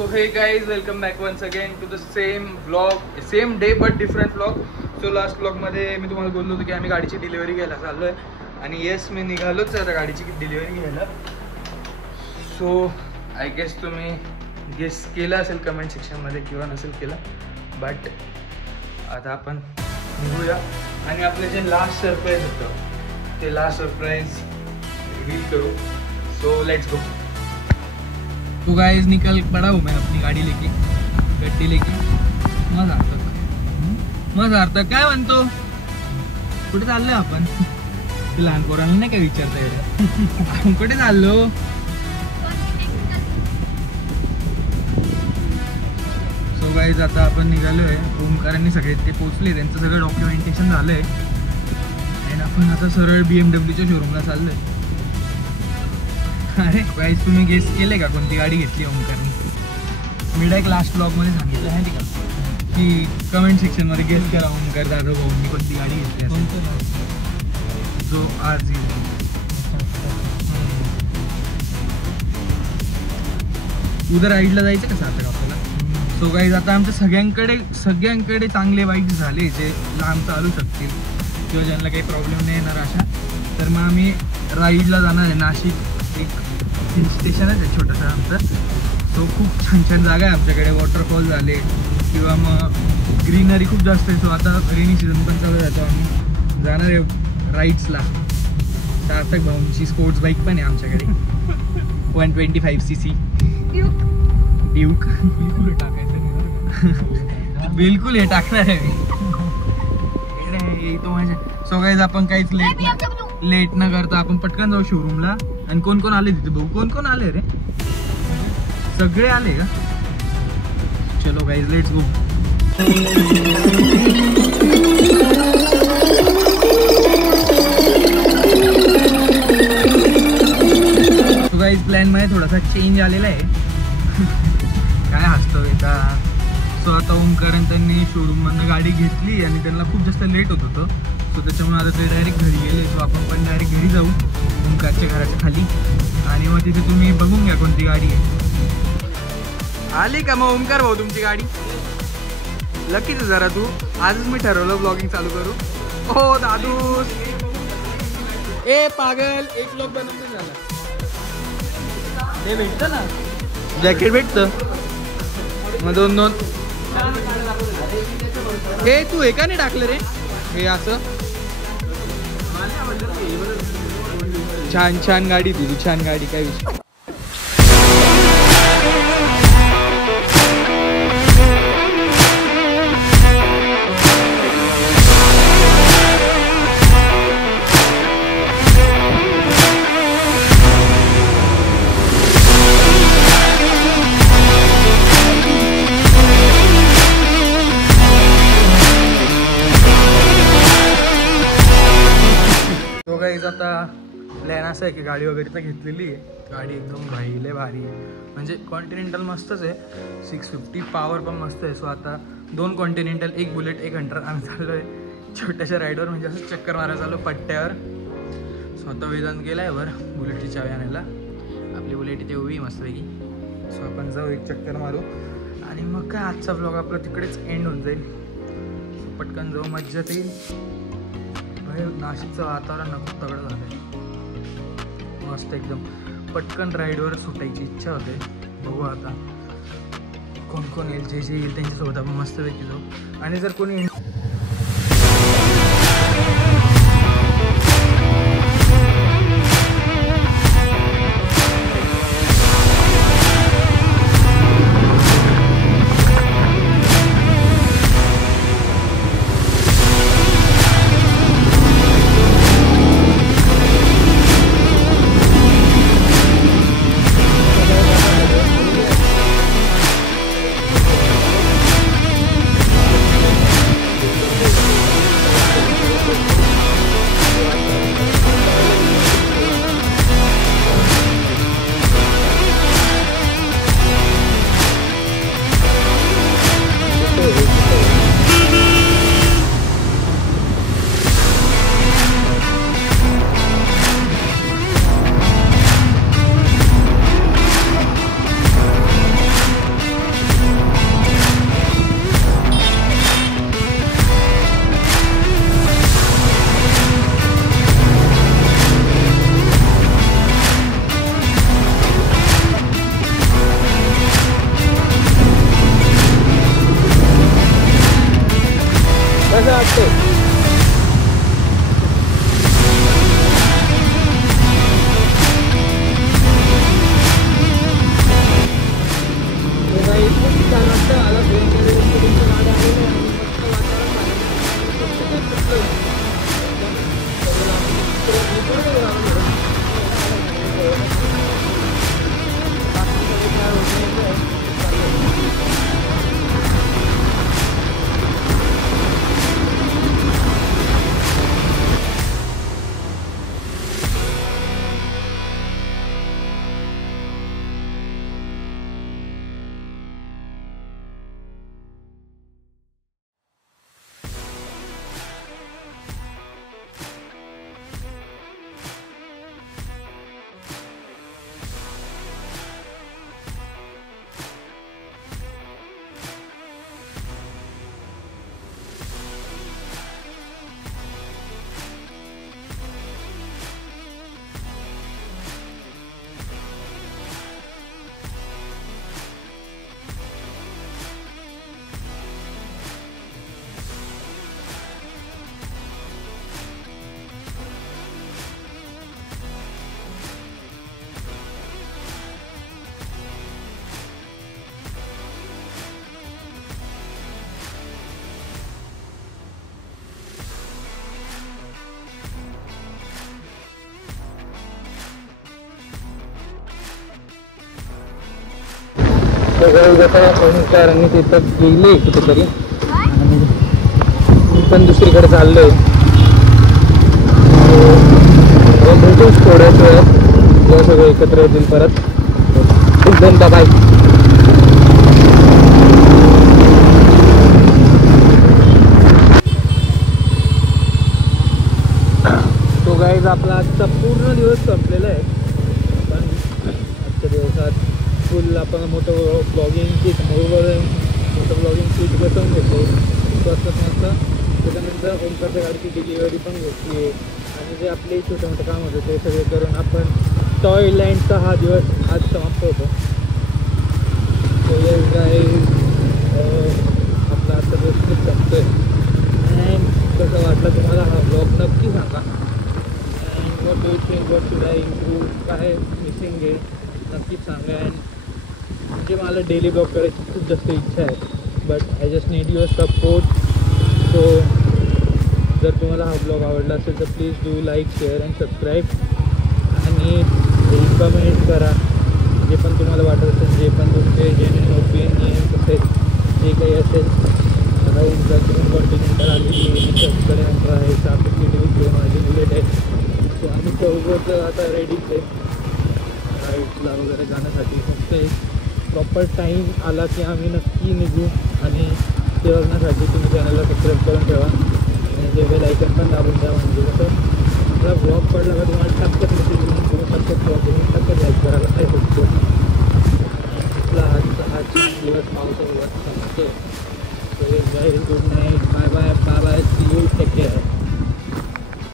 So hey guys, welcome back once again to the same vlog, same day but different vlog. So last vlog मध्ये मी तुम्हाला बोललो होतो की आम्ही गाडीची डिलिव्हरी घ्यायला चाललोय आणि येस मी निघालोच आता गाडीची डिलिव्हरी घ्यायला. सो आय गेस तुम्ही गेस केला असेल कमेंट सेक्शनमध्ये किंवा नसेल केला, बट आता आपण निघूया आणि आपलं जे लास्ट सरप्राईज होतं ते लास्ट सरप्राईज रिवील करू. So let's go. तो गाइस निकल पड़ा हूँ मैं अपनी गाड़ी लेके, गड्डी लेके. मजा अर्थ काय म्हणतो, कुठे चाललोय आपण? ते लहान पोरांना नाही काय विचारता येईल आपण कुठे चाललो. सो गाइस आता आपण निघालोय. ओमकारांनी सगळे ते पोहोचले, त्यांचं सगळं डॉक्युमेंटेशन झालंय आणि आपण आता सरळ BMW च्या शोरूमला चाललोय. अरे गाइस तुम्ही गेस केले का कोणती गाडी घेतली ओमकारनी? मी डायरेक्ट लास्ट ब्लॉगमध्ये सांगितलं आहे का की कमेंट सेक्शनमध्ये गेस करा ओमकार दादा भाऊंनी कोणती गाडी घेतली असेल जो आज येईल. उद्या राईडला जायचं का सातारा आपल्याला? सो गाइस आता आमच्या सगळ्यांकडे चांगले बाईक्स झाले जे लांब चालू शकतील किंवा ज्यांना काही प्रॉब्लेम नाही येणार अशा. तर मग आम्ही राईडला जाणार आहे. नाशिक एक हिल स्टेशनच आहे छोटंसं आमचं. सो खूप छान छान जागा आहे आमच्याकडे. वॉटरफॉल झाले किंवा मग ग्रीनरी खूप जास्त आहे. सो आता रेनी सीझन पण चालू जातो, आम्ही जाणार आहे राईड्सला. सार्थक भाऊंची स्पोर्ट्स बाईक पण आहे आमच्याकडे 125cc ड्यूक. बिलकुल टाकायचं बिलकुल हे टाकणार आहे मी तो माझ्या. सो गाइस आपण काहीच लेट न करता आपण पटकन जाऊ शोरूमला. आणि कोण कोण आले तिथे भाऊ? कोण कोण आले रे? सगळे आले का? चलो guys let's go. So guys plan मध्ये थोडासा चेंज आलेला आहे. काय हसतो बेटा. सो आता ओमकारण त्यांनी शोरूममधनं गाडी घेतली आणि त्यांना खूप जास्त लेट होत होतं. सो त्याच्यामुळे आता ते डायरेक्ट घरी गेले. सो आपण पण डायरेक्ट घरी जाऊ ओमकारच्या घराच्या खाली आणि मग तिथे तुम्ही बघून घ्या कोणती गाडी आहे. आली का मग ओमकार भाऊ तुमची गाडी? लकीच जरा तू. आजच मी ठरवलं ब्लॉगिंग चालू करू. हो दादू ए पागल, एक ब्लॉग बनवून झाला. हे भेटतं ना, जॅकेट भेटतं मग दोन दोन. हे तू हे का नाही टाकलं रे? हे असं छान छान गाडी तुझी, छान गाडी, काय विषय. आता प्लॅन असा आहे की गाडी वगैरे तर घेतलेली आहे. गाडी एकदम भारी आहे, म्हणजे कॉन्टिनेंटल मस्तच आहे. 650 पॉवर पण मस्त आहे. सो आता 2 कॉन्टिनेंटल, 1 बुलेट, 1 हंटर आम्ही चाललो आहे छोट्याशा राईडवर, म्हणजे असं चक्कर मारायला चाललो पट्ट्यावर. सो आता वेदांत गेला आहे वर बुलेटची चावी आणायला. आपली बुलेट इथे उभी मस्तपैकी. सो आपण जाऊ, एक चक्कर मारू आणि मग काय आजचा ब्लॉग आपला तिकडेच एंड होऊन जाईल. सो पटकन जाऊ, मज्जा येईल. नाशिकचं वातावरण ना खूप तगडं झालं आहे, मस्त एकदम. पटकन राईडवर सुटायची इच्छा होते. बघू आता कोण कोण येईल, जे येईल त्यांच्यासोबत आपण मस्तपैकी जाऊ. आणि जर कोणी ओंकार आणि तिथं गेले कुठेतरी आणि मी पण दुसरीकडे चाललोय. भेटूच थोड्याच वेळात जेव्हा सगळे एकत्र येतील परत. दोनदा बाय. तो गाईज आपला आजचा पूर्ण दिवस संपलेला आहे. पण आजच्या दिवसात फुल आपण मोठं ब्लॉगिंग किट मोठं ब्लॉगिंग किट बसवून घेतो मस्त. त्याच्यानंतर ओंकारच्या गाडीची डिलिव्हरी पण घेतली आहे आणि जे आपले छोटे मोठे काम होतं ते सगळे करून आपण टॉयलँडचा हा दिवस आज समाप्त होतो. तो काय आपला आजचा दिवस खूप संपतोय. अँड कसं वाटलं तुम्हाला हा ब्लॉग नक्की सांगा. And what do you think, what should I improve, काय मिसिंग आहे नक्कीच सांगा. अँड म्हणजे मला डेली ब्लॉग करायची खूप जास्त इच्छा आहे but I just need your support. So जर तुम्हाला हा ब्लॉग आवडला असेल तर please do like, share and subscribe. आणि कमेंट करा जे पण तुम्हाला वाटत असेल, जे पण तुमचे जेन्युइन ओपिनियन असेल, जे काही असेल. आता ओंकारची पण कॉन्टिन्यू आलेली कडे नंतर आहे 452 माझी बुलेट आहे. सो आम्ही चौघं आता रेडीच आहे राईडला वगैरे जाण्यासाठी. फक्त एक प्रॉपर टाईम आला की आम्ही नक्की निघू आणि ते बघण्यासाठी तुम्ही चॅनलला सबस्क्राईब करून ठेवा आणि जे बेल आयकन पण दाबून द्या. म्हणजे कसं आपला ब्लॉग पडला का तुम्हाला टक्कत मेसेज येऊन तुम्ही टक्कत ब्लॉग तुम्ही टक्कत लाईक करायला काय शकतो. आपला आज दिवस पावसावर संपतो. Good night, bye bye, bye bye, see you, take care.